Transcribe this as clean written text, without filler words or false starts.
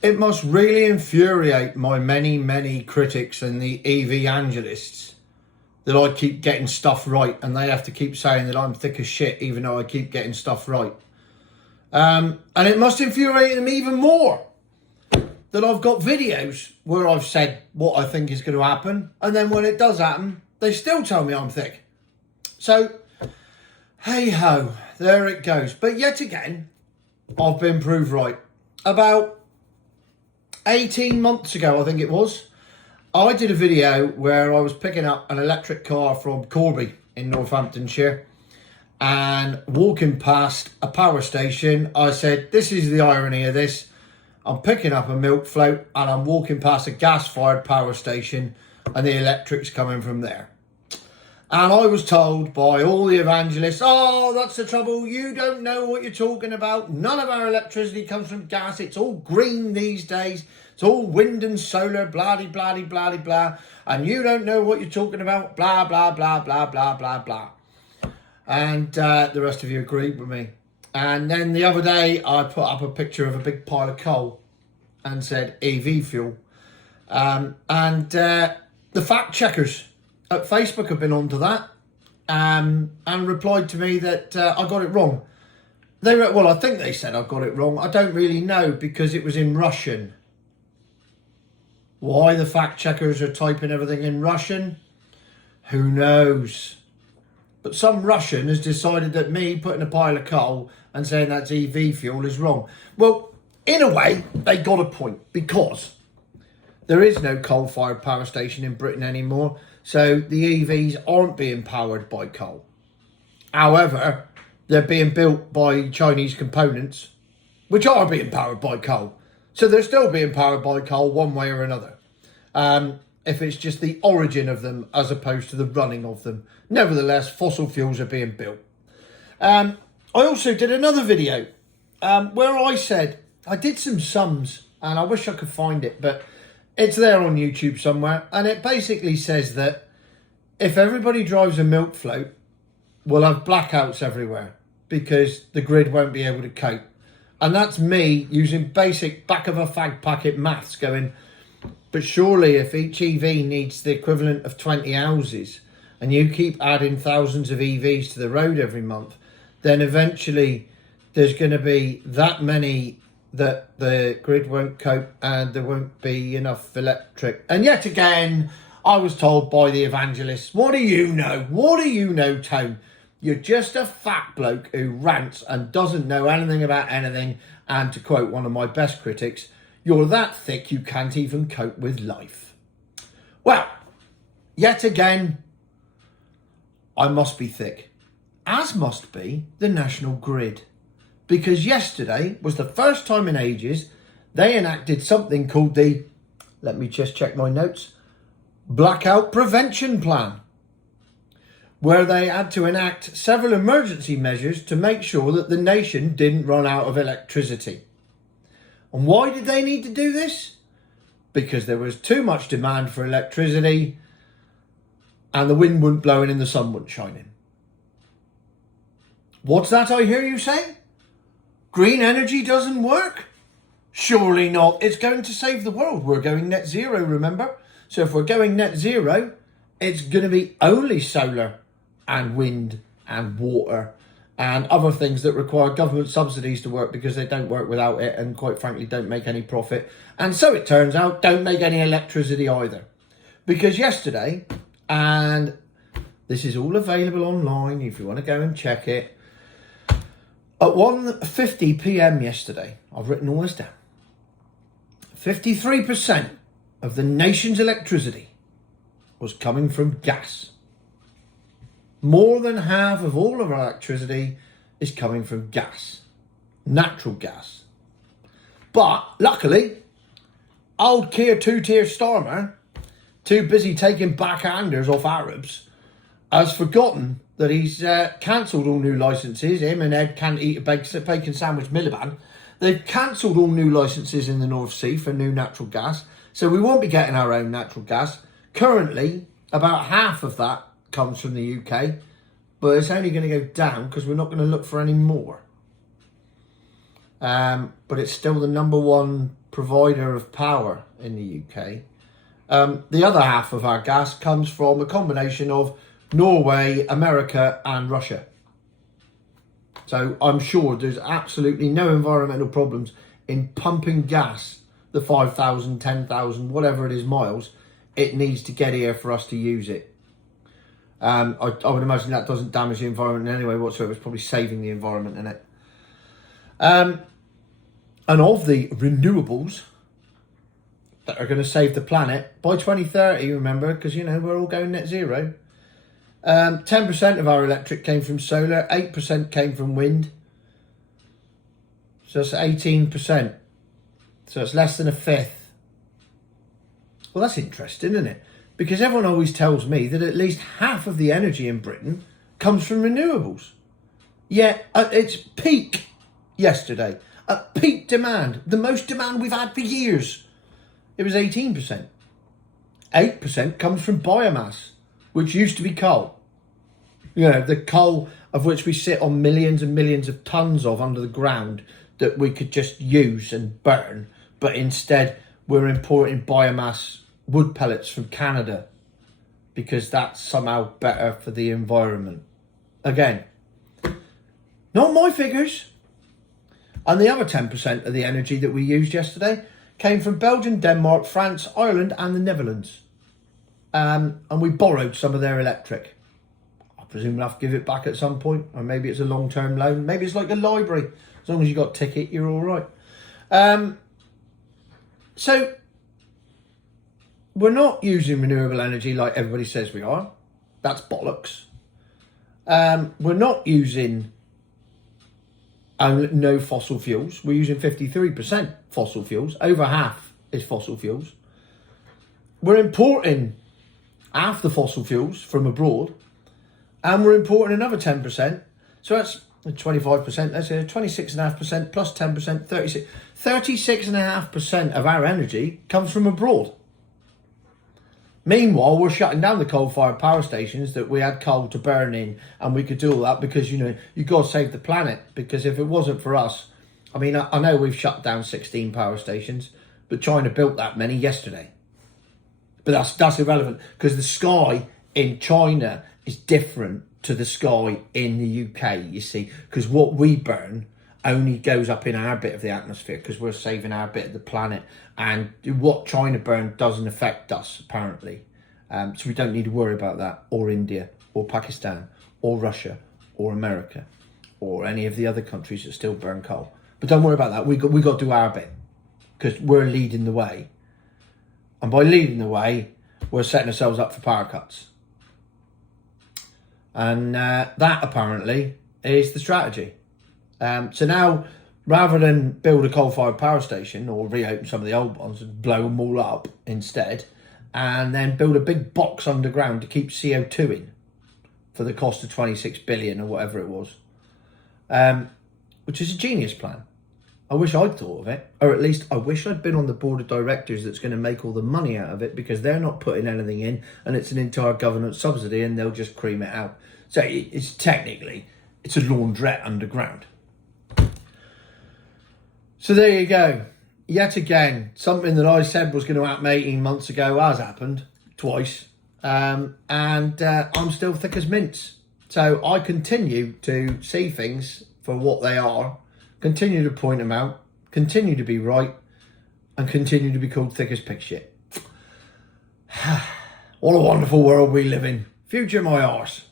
It must really infuriate my many critics and the evangelists that I keep getting stuff right, and they have to keep saying that I'm thick as shit even though I keep getting stuff right. And it must infuriate them even more that I've got videos where I've said what I think is going to happen, and then when it does happen, they still tell me I'm thick. So, hey ho, there it goes. But yet again, I've been proved right. About 18 months ago, I think it was, I did a video where I was picking up an electric car from Corby in Northamptonshire, and walking past a power station, I said, this is the irony of this. I'm picking up a milk float and I'm walking past a gas-fired power station and the electric's coming from there. And I was told by all the evangelists, oh, that's the trouble. You don't know what you're talking about. None of our electricity comes from gas. It's all green these days. It's all wind and solar, blah-de-blah-de-blah-de-blah. And you don't know what you're talking about, blah, blah, blah, blah, blah, blah, blah. And the rest of you agreed with me. And then the other day, I put up a picture of a big pile of coal and said EV fuel. The fact checkers at Facebook have been onto that and replied to me that I got it wrong. I think they said I got it wrong. I don't really know because it was in Russian. Why the fact checkers are typing everything in Russian? Who knows? But some Russian has decided that me putting a pile of coal and saying that's EV fuel is wrong. Well, in a way, they got a point because there is no coal-fired power station in Britain anymore, so the EVs aren't being powered by coal. However, they're being built by Chinese components, which are being powered by coal. So they're still being powered by coal one way or another. If it's just the origin of them as opposed to the running of them. Nevertheless, fossil fuels are being built. I also did another video where I said, I did some sums, and I wish I could find it, but it's there on YouTube somewhere. And it basically says that if everybody drives a milk float, we'll have blackouts everywhere because the grid won't be able to cope. And that's me using basic back of a fag packet maths going, but surely if each EV needs the equivalent of 20 houses and you keep adding thousands of EVs to the road every month, then eventually there's going to be that many that the grid won't cope and there won't be enough electric. And yet again, I was told by the evangelists, what do you know? What do you know, Tone? You're just a fat bloke who rants and doesn't know anything about anything. And to quote one of my best critics, you're that thick you can't even cope with life. Well, yet again, I must be thick, as must be the National Grid. Because yesterday was the first time in ages they enacted something called the, let me just check my notes, Blackout Prevention Plan, where they had to enact several emergency measures to make sure that the nation didn't run out of electricity. And why did they need to do this? Because there was too much demand for electricity and the wind wasn't blowing and the sun wasn't shining. What's that I hear you say? Green energy doesn't work? Surely not. It's going to save the world. We're going net zero, remember? So if we're going net zero, it's going to be only solar and wind and water and other things that require government subsidies to work because they don't work without it and quite frankly don't make any profit. And so it turns out don't make any electricity either. Because yesterday, and this is all available online if you want to go and check it, at 1:50 p.m. yesterday, I've written all this down, 53% of the nation's electricity was coming from gas. More than half of all of our electricity is coming from gas, natural gas. But luckily, old Keir Two-Tier Starmer, too busy taking backhanders off Arabs, has forgotten that he's cancelled all new licences. Him and Ed Can't Eat a Bacon Sandwich Miliband. They've cancelled all new licences in the North Sea for new natural gas. So we won't be getting our own natural gas. Currently, about half of that comes from the UK, but it's only going to go down because we're not going to look for any more. but it's still the #1 provider of power in the UK. The other half of our gas comes from a combination of Norway, America and Russia. So I'm sure there's absolutely no environmental problems in pumping gas the 5,000, 10,000, whatever it is miles it needs to get here for us to use it. I would imagine that doesn't damage the environment in any way whatsoever. It's probably saving the environment in it. And of the renewables that are going to save the planet by 2030, remember, because, you know, we're all going net zero. 10% of our electric came from solar, 8% came from wind. So that's 18%. So it's less than a fifth. Well, that's interesting, isn't it? Because everyone always tells me that at least half of the energy in Britain comes from renewables. Yet it's peak yesterday. At peak demand, the most demand we've had for years. It was 18%. 8% comes from biomass, which used to be coal. You know, the coal of which we sit on millions and millions of tons of under the ground that we could just use and burn. But instead, we're importing biomass wood pellets from Canada because that's somehow better for the environment. Again, not my figures. And the other 10% of the energy that we used yesterday came from Belgium, Denmark, France, Ireland and the Netherlands. And we borrowed some of their electric. I presume we'll have to give it back at some point, or maybe it's a long-term loan. Maybe it's like a library. As long as you got a ticket, you're all right. So we're not using renewable energy like everybody says we are. That's bollocks. We're not using no fossil fuels. We're using 53% fossil fuels. Over half is fossil fuels. We're importing half the fossil fuels from abroad, and we're importing another 10%. So that's 25%. That's 26.5% plus 10%, 36.5% of our energy comes from abroad. Meanwhile, we're shutting down the coal-fired power stations that we had coal to burn in, and we could do all that because, you know, you've got to save the planet. Because if it wasn't for us, I mean, I know we've shut down 16 power stations, but China built that many yesterday. But that's irrelevant because the sky in China is different to the sky in the UK, you see, because what we burn only goes up in our bit of the atmosphere because we're saving our bit of the planet, and what China burn doesn't affect us apparently. So we don't need to worry about that, or India, or Pakistan, or Russia, or America, or any of the other countries that still burn coal. But don't worry about that. We got to do our bit because we're leading the way, and by leading the way, we're setting ourselves up for power cuts. And that apparently is the strategy. So now, rather than build a coal-fired power station or reopen some of the old ones and blow them all up instead, and then build a big box underground to keep CO2 in for the cost of 26 billion or whatever it was, which is a genius plan. I wish I'd thought of it, or at least I wish I'd been on the board of directors that's going to make all the money out of it, because they're not putting anything in and it's an entire government subsidy and they'll just cream it out. So it's technically, it's a laundrette underground. So there you go. Yet again, something that I said was going to happen 18 months ago has happened twice. And I'm still thick as mints. So I continue to see things for what they are, continue to point them out, continue to be right, and continue to be called thick as pig shit. What a wonderful world we live in. Future my arse.